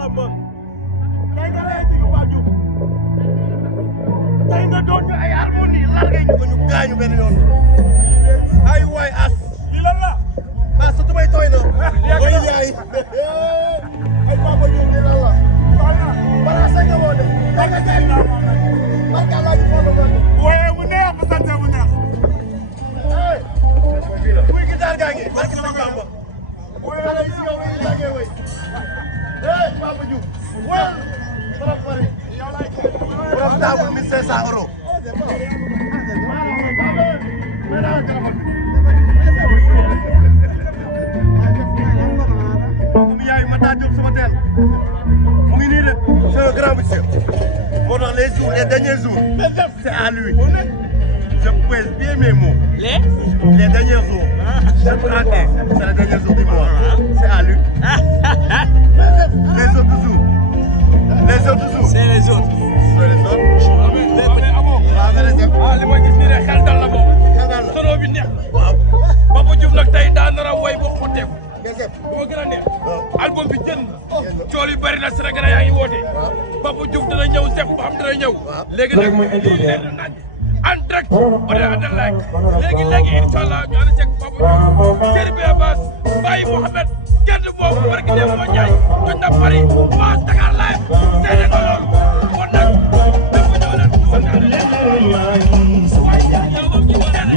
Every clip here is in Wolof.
Samba tey nga lay ci waaju tey nga doon ñu ay harmonie largay ñu ko ñu gaañu benn yoon ay waay as lii lan la as sa tubay tooy na oy yaay ay Papa Diouf lii lan la bara sa nga woo de tey nga tey na barka la ñu folo ba waaye mu neex bu sante mu neex muy guitar gaa ngi barka sa Bamba waaye ala isi nga way la ngay way Papa Diouf wal borom pare yow lay borom table 1500 euros mu yaay ma daa jóg sama teel mu ngi nii de c'est un grand monsieur moo tax les derniers jours c'est à lui je pèse bien mes mots les derniers jours je prends c'est les derniers jours du mois c'est à lui les autres jours c'est les autres li ma gis nii rek xel dal la moom solo bi neex Papa Diouf nag tey daa nar a woy ba xotteeku bu ma gën a neex album bi jën cool yu bëri na Sénégal yaa ngi woote Papa Diouf dana ñëw Seck ba xam dana ñëw léegi nag leer na nañ en direct ba dee àndal laaj léegi incha allah ñu ànd ceeg Papa Diouf Serigne Beye Bass Baye Mouhamed kenn boobu war gi dem moo Ndiaye toj na Paris waa Dakar laaj seede ko loolu kon nag dafa ñëw leen kon nag yow moom ci seede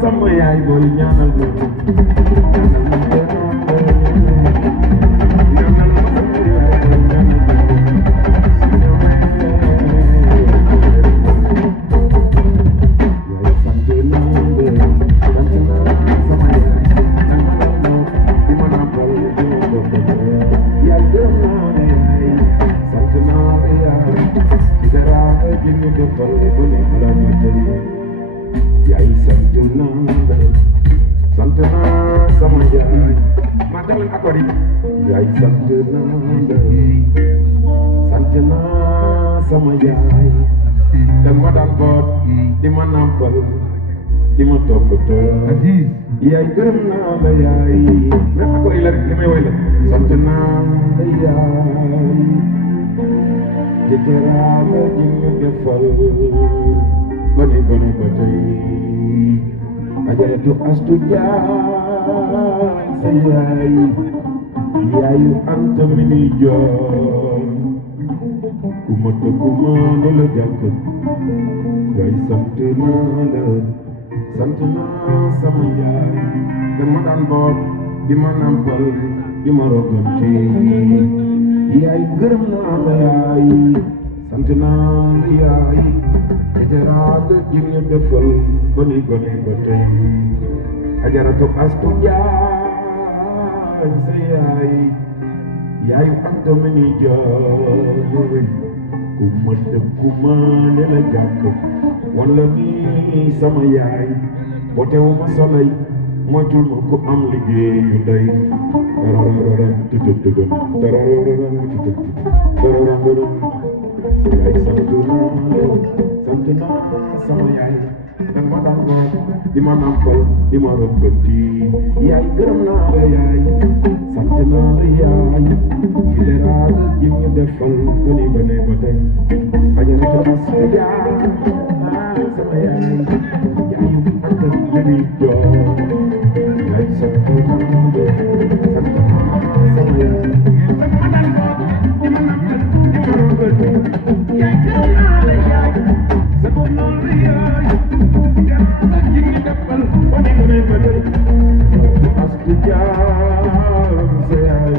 sama yaay booy ñaanal ma sama yaay dama daan boot di ma nampal di ma toppatoo yaay gërëm naa la yaay même ako ila rek li may woy la sant naa la yaay ci teraanga ji ñu defal gone gone ba tey ajaratu astu jaay sa yaay yaayu anta mi ni jooy kuma te kuma ne la jàkk yaay sant naa sama yaay dama daan boot di ma nampal di ma rogal ci yaay gërëm naa la yaay sant naa la yaay te teraanga ji ñu defal ba ni gone ba tey ajaratu astu jaay sa yaay yaayu anta mi ni jooy kuma te kuma ne la jàkk wala mi sama yaay bootewu ma soley moytul ma ko am liggéeyu ndey tarararam tututudum tarararam tututudum tarararam yaay sant naa sama yaay danga ma daan boot di ma nampal di ma rëbbati yaay gërëm naa la yaay sant naa la yaay ci teraanga ji ñu defal ba ni ba tey ajaratu as yaay sama yaay yaayu anta mi joo yaay sant naa sama yaay yaay gërëm naa la yaay sant naa la yaay teraanga ji ñu defal ba ni ba tey as jaay sa yaay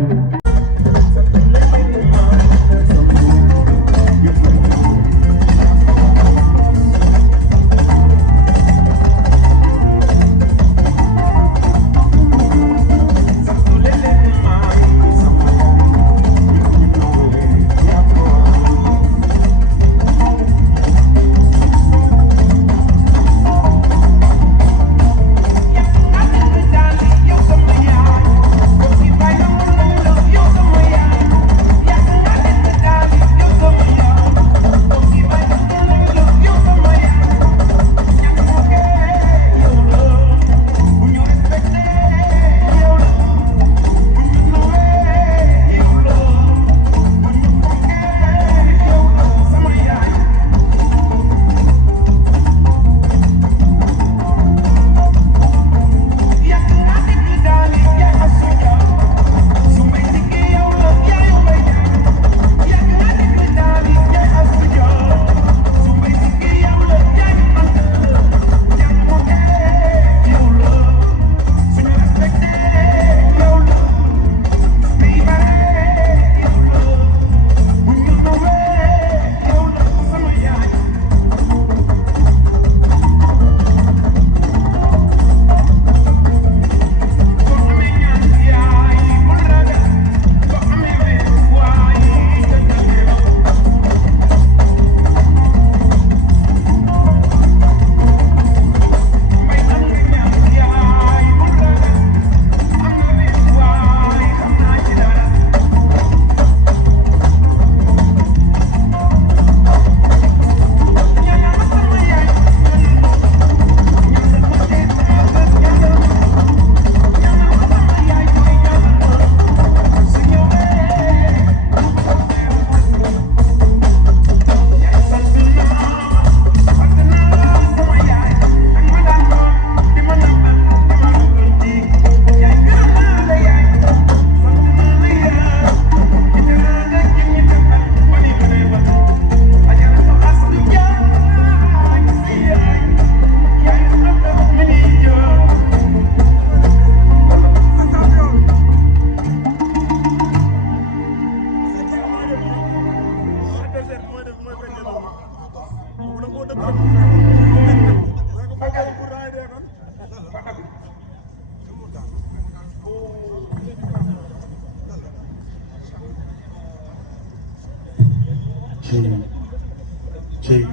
Chi